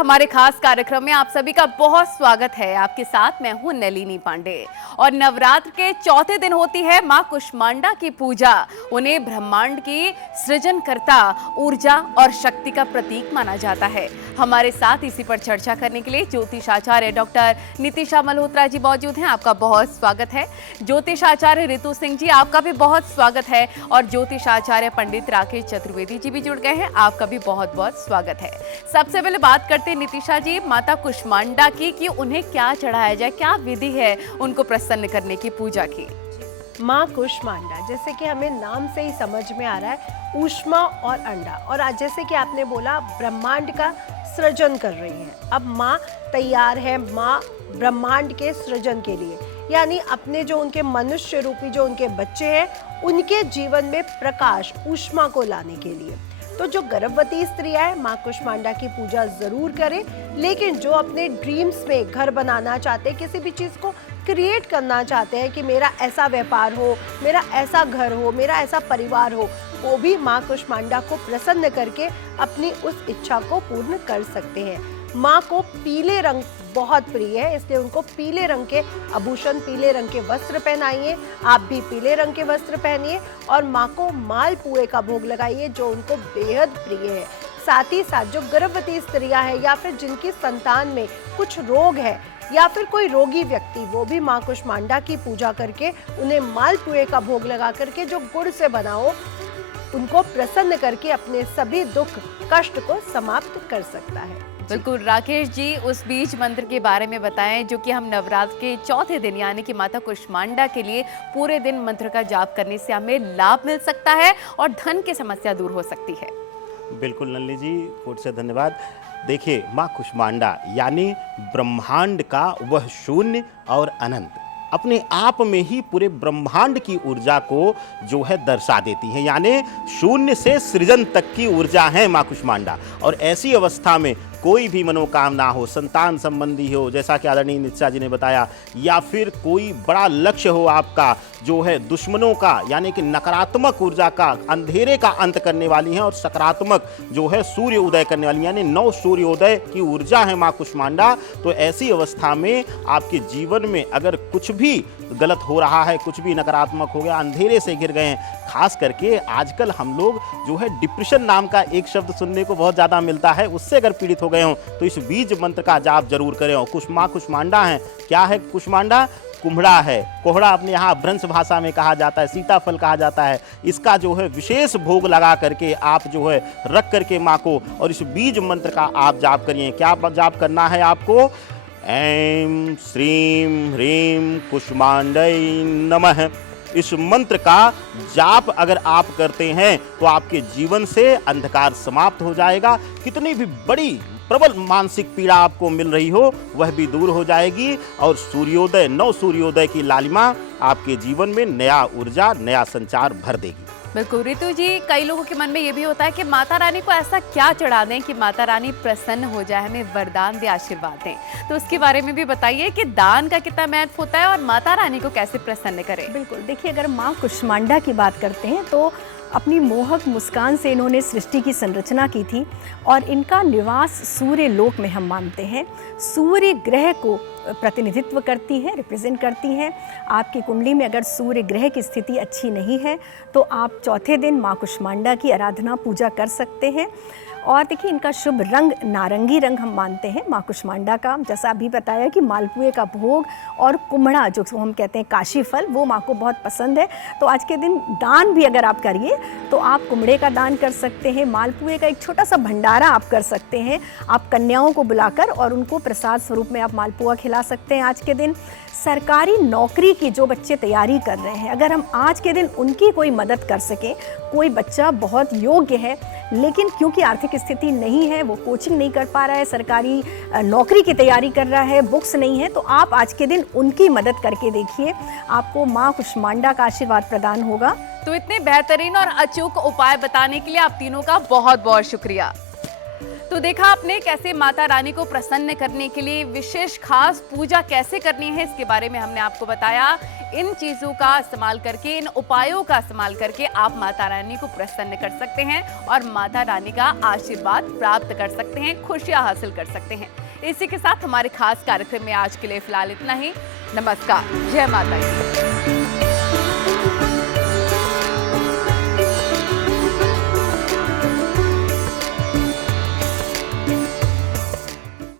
हमारे खास कार्यक्रम में आप सभी का बहुत स्वागत है। आपके साथ मैं हूं नलिनी पांडे। और नवरात्र के चौथे दिन होती है मां कुष्मांडा की पूजा। उन्हें ब्रह्मांड की सृजनकर्ता, ऊर्जा और शक्ति का प्रतीक माना जाता है। हमारे साथ इसी पर चर्चा करने के लिए ज्योतिषाचार्य डॉक्टर नितिशा मल्होत्रा जी मौजूद हैं। आपका बहुत स्वागत है। ज्योतिषाचार्य रितु सिंह जी, आपका भी बहुत स्वागत है। और ज्योतिषाचार्य पंडित राकेश चतुर्वेदी जी भी जुड़ गए हैं, आपका भी बहुत बहुत स्वागत है। सबसे पहले बात करते हैं नितिशा जी, माता कुष्मांडा की, कि उन्हें क्या चढ़ाया जाए, क्या विधि है उनको प्रसन्न करने की, पूजा की। माँ कुष्मांडा, जैसे कि हमें नाम से ही समझ में आ रहा है, ऊष्मा और अंडा, और आज जैसे कि आपने बोला ब्रह्मांड का सृजन कर रही हैं। अब माँ तैयार है, माँ ब्रह्मांड के सृजन के लिए, यानी अपने जो उनके मनुष्य रूपी जो उनके बच्चे हैं उनके जीवन में प्रकाश, ऊष्मा को लाने के लिए। तो जो गर्भवती स्त्रियां हैं माँ कुष्मांडा की पूजा जरूर करें, लेकिन जो अपने ड्रीम्स में घर बनाना चाहते हैं, किसी भी चीज़ को क्रिएट करना चाहते हैं कि मेरा ऐसा व्यापार हो, मेरा ऐसा घर हो, मेरा ऐसा परिवार हो, वो भी माँ कुष्मांडा को प्रसन्न करके अपनी उस इच्छा को पूर्ण कर सकते हैं। माँ को पीले रंग बहुत प्रिय है, इसलिए उनको पीले रंग के आभूषण, पीले रंग के वस्त्र पहनाइए। आप भी पीले रंग के वस्त्र पहनिए और माँ को मालपुए का भोग लगाइए जो उनको बेहद प्रिय है। साथ ही साथ जो गर्भवती स्त्रियां हैं या फिर जिनकी संतान में कुछ रोग है या फिर कोई रोगी व्यक्ति, वो भी माँ कुष्मांडा की पूजा करके उन्हें मालपुए का भोग लगा करके जो गुड़ से बनाओ उनको प्रसन्न करके अपने सभी दुख कष्ट को समाप्त कर सकता है। बिल्कुल। राकेश जी, उस बीज मंत्र के बारे में बताएं जो कि हम नवरात्र के चौथे दिन यानी कि माता कुष्मांडा के लिए पूरे दिन मंत्र का जाप करने से हमें लाभ मिल सकता है और धन की समस्या दूर हो सकती है। बिल्कुल नलिनी जी, कोट से धन्यवाद। देखिए, माँ कुष्मांडा यानी ब्रह्मांड का वह शून्य और अनंत, अपने आप में ही पूरे ब्रह्मांड की ऊर्जा को जो है दर्शा देती है, यानी शून्य से सृजन तक की ऊर्जा है माँ कुष्मांडा। और ऐसी अवस्था में कोई भी मनोकामना हो, संतान संबंधी हो, जैसा कि आदरणीय नितिशा जी ने बताया, या फिर कोई बड़ा लक्ष्य हो आपका, जो है दुश्मनों का यानी कि नकारात्मक ऊर्जा का, अंधेरे का अंत करने वाली हैं, और सकारात्मक जो है सूर्य उदय करने वाली, यानी 9 सूर्योदय की ऊर्जा है माँ कुष्मांडा। तो ऐसी अवस्था में आपके जीवन में अगर कुछ भी गलत हो रहा है, कुछ भी नकारात्मक हो गया, अंधेरे से घिर गए हैं, खास करके आजकल हम लोग जो है डिप्रेशन नाम का एक शब्द सुनने को बहुत ज़्यादा मिलता है, उससे अगर पीड़ित हो गए हों तो इस बीज मंत्र का जाप जरूर करें। और माँ कुष्मांडा है, क्या है कुष्मांडा? कुम्हड़ा है। कोहड़ा अपने यहाँ भ्रंश भाषा में कहा जाता है, सीताफल कहा जाता है। इसका जो है विशेष भोग लगा करके आप जो है रख करके माँ को, और इस बीज मंत्र का आप जाप करिए। क्या जाप करना है आपको? ऐं श्रीं ह्रीं कुष्मांडै नमः। इस मंत्र का जाप अगर आप करते हैं तो आपके जीवन से अंधकार समाप्त हो जाएगा। कितनी भी बड़ी प्रबल मानसिक पीड़ा आपको मिल रही हो वह भी दूर हो जाएगी, और सूर्योदय, 9 सूर्योदय की लालिमा आपके जीवन में नया ऊर्जा, नया संचार भर देगी। बिल्कुल। रितु जी, कई लोगों के मन में ये भी होता है कि माता रानी को ऐसा क्या चढ़ा दें कि माता रानी प्रसन्न हो जाए, हमें वरदान दे, आशीर्वाद दें। तो उसके बारे में भी बताइए कि दान का कितना महत्व होता है और माता रानी को कैसे प्रसन्न करें। बिल्कुल। देखिए, अगर माँ कुष्मांडा की बात करते हैं तो अपनी मोहक मुस्कान से इन्होंने सृष्टि की संरचना की थी, और इनका निवास सूर्य लोक में हम मानते हैं। सूर्य ग्रह को प्रतिनिधित्व करती है, रिप्रेजेंट करती हैं। आपकी कुंडली में अगर सूर्य ग्रह की स्थिति अच्छी नहीं है तो आप चौथे दिन माँ कुष्मांडा की आराधना पूजा कर सकते हैं। और देखिए, इनका शुभ रंग नारंगी रंग हम मानते हैं माँ कुष्मांडा का। जैसा अभी बताया कि मालपुए का भोग और कुम्हड़ा, जो हम कहते हैं काशी फल, वो माँ को बहुत पसंद है। तो आज के दिन दान भी अगर आप करिए तो आप कुम्हड़े का दान कर सकते हैं, मालपुए का एक छोटा सा भंडारा आप कर सकते हैं। आप कन्याओं को बुलाकर और उनको प्रसाद स्वरूप में आप मालपुआ खिला सकते हैं आज के दिन। सरकारी नौकरी की जो बच्चे तैयारी कर रहे हैं, अगर हम आज के दिन उनकी कोई मदद कर सकें, कोई बच्चा बहुत योग्य है लेकिन क्योंकि आर्थिक स्थिति नहीं है, वो कोचिंग नहीं कर पा रहा है, सरकारी नौकरी की तैयारी कर रहा है, बुक्स नहीं है, तो आप आज के दिन उनकी मदद करके देखिए, आपको माँ कुष्मांडा का आशीर्वाद प्रदान होगा। तो इतने बेहतरीन और अचूक उपाय बताने के लिए आप तीनों का बहुत बहुत शुक्रिया। तो देखा आपने कैसे माता रानी को प्रसन्न करने के लिए विशेष खास पूजा कैसे करनी है, इसके बारे में हमने आपको बताया। इन चीजों का इस्तेमाल करके, इन उपायों का इस्तेमाल करके आप माता रानी को प्रसन्न कर सकते हैं और माता रानी का आशीर्वाद प्राप्त कर सकते हैं, खुशियां हासिल कर सकते हैं। इसी के साथ हमारे खास कार्यक्रम में आज के लिए फिलहाल इतना ही। नमस्कार, जय माता दी।